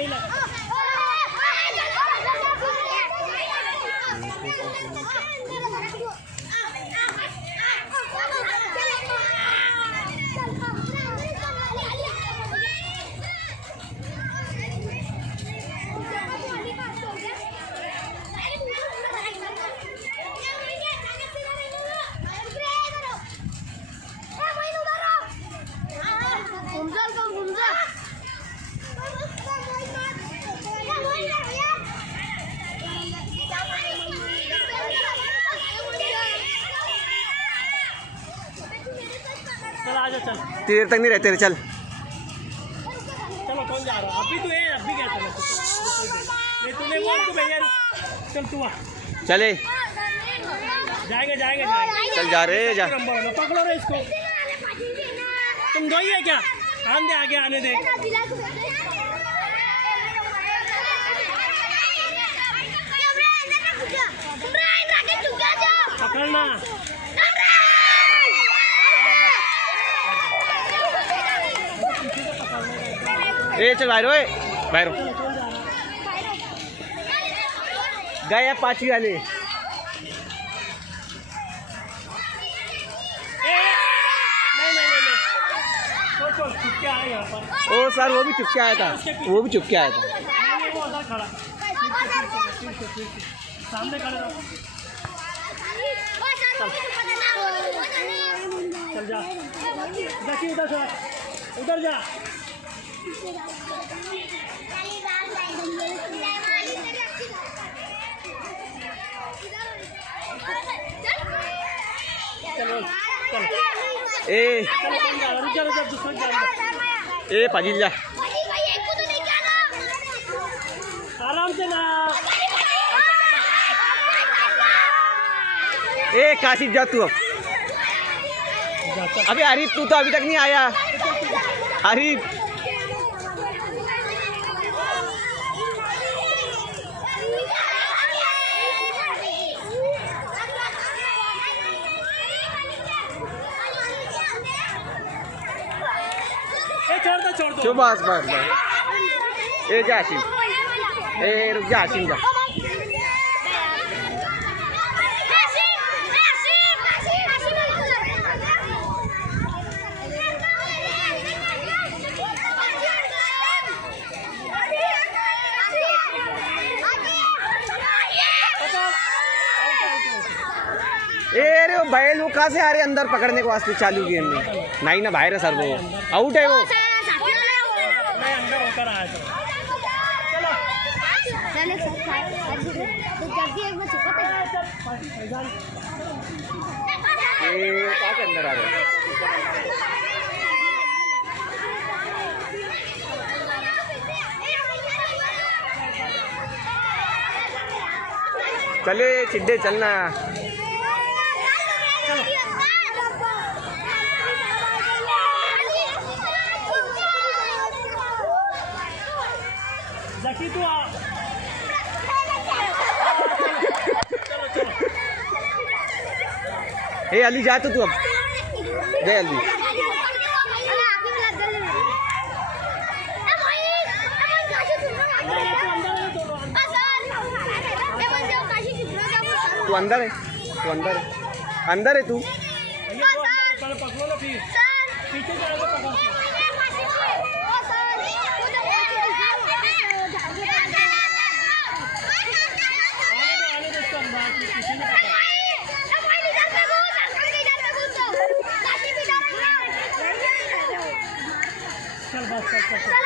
नहीं लगा। चल आजा चल। देर तक नहीं रहते, चल। चलो कौन जा रहा है? अभी तो है, अभी क्या चलो नहीं तूने वो को भेजा। चल तू आ। चले जाएगा। चल जा रहे जा। पकड़ो रे इसको। तुम दो ही है क्या? आने दे, आगे आने दे। पकड़ना। ए चल बाहर, ओए बाहर गए 5वीं वाले। चुपके आया यहाँ पर। ओ सर वो भी चुपके आया था, वो भी चुपके आया था। वो उधर खड़ा सामने खड़ा रहो। चल जा देखिए उधर जा। चलो चल ए पाजी जा आराम से ना। ए काशिफ जा तू। अब अबे आरिफ तू तो अभी तक नहीं आया। आरिफ छोड़ दो। जो बस ए जा आशिम, ए रुक जा आशिम जा। ए अरे वो बैल वो कहाँ से आ रहे अंदर पकड़ने को वास्ते चालू गेम में? नहीं ना बाहर है सर, वो आउट है वो। कहाँ के अंदर आ रहे? चले चिड्डे चलना। जकी तू आ। ए अली जा तो तू अब गए अली। तू अंदर है, तू अंदर है, अंदर है तू। पकड़ो ना फिर पीछे से आगे पकड़ो। चल बस चल।